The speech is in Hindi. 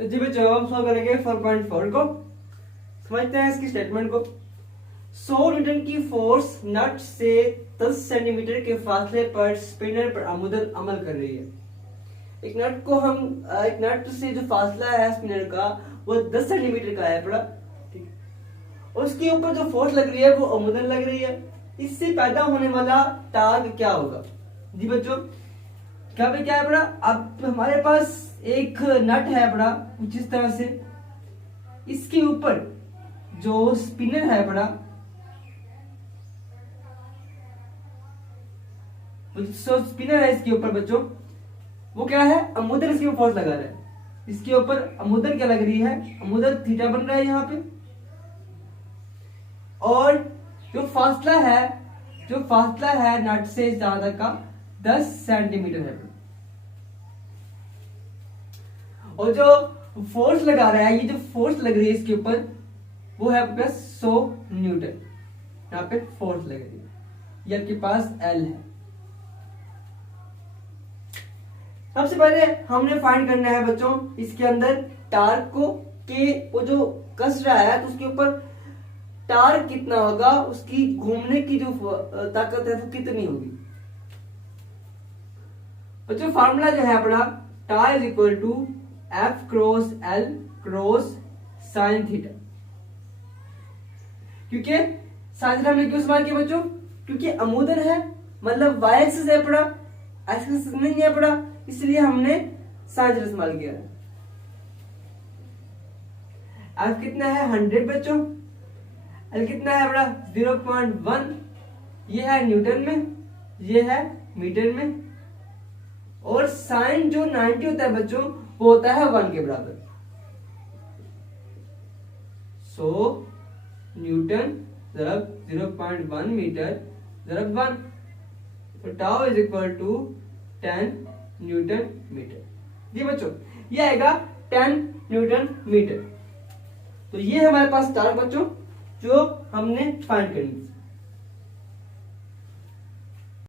तो जी बच्चों हम सॉल्व करेंगे 4.4 को। समझते हैं इसकी स्टेटमेंट को। 100 न्यूटन की फोर्स नट से 10 सेंटीमीटर के फासले पर स्पिनर पर आमुदन अमल कर रही है। एक नट से जो फासला है स्पिनर का वो 10 सेंटीमीटर का है बड़ा, ठीक है। उसके ऊपर जो फोर्स लग रही है वो आमुदन लग रही है। इससे पैदा होने वाला टार्क क्या होगा? जी बच्चों क्या है बड़ा, अब हमारे पास एक नट है बड़ा कुछ इस तरह से, इसके ऊपर जो स्पिनर है बड़ा, स्पिनर है इसके ऊपर बच्चों, वो क्या है, अमुदन इसके ऊपर फोर्स लगा रहा है। इसके ऊपर अमुदन क्या लग रही है, अमुदन थीटा बन रहा है यहाँ पे। और जो फासला है नट से ज्यादा का 10 सेंटीमीटर है। और जो फोर्स लगा रहा है, ये जो फोर्स लग रही है इसके ऊपर वो है आपके 100 न्यूटन। यहाँ पे फोर्स लग रही है, ये आपके पास एल है। सबसे पहले हमने फाइंड करना है बच्चों इसके अंदर टार्क को, कि वो जो कस रहा है तो उसके ऊपर टार्क कितना होगा, उसकी घूमने की जो ताकत है वो कितनी होगी। बच्चों फार्मूला जो है अपना tau is equal to F cross L cross sine theta. क्योंकि साइन थीटा हमने क्यों इस्तेमाल किया बच्चों, क्योंकि अमुदन है, मतलब वाई एक्सिस है पड़ा, एक्सिस नहीं है पड़ा, इसलिए हमने साइन थीटा इस्तेमाल किया। एफ कितना है 100 बच्चों, एल कितना है बड़ा 0.1, ये है न्यूटन में, ये है मीटर में। और साइन जो 90 होता है बच्चों वो होता है 1 के बराबर। सो न्यूटन जरब 0.1 मीटर जरब 1, तो tau is equal to 10 newton metre. जी बच्चों ये आएगा 10 न्यूटन मीटर। तो ये हमारे पास टार्क बच्चों जो हमने फाइंड करनी थी।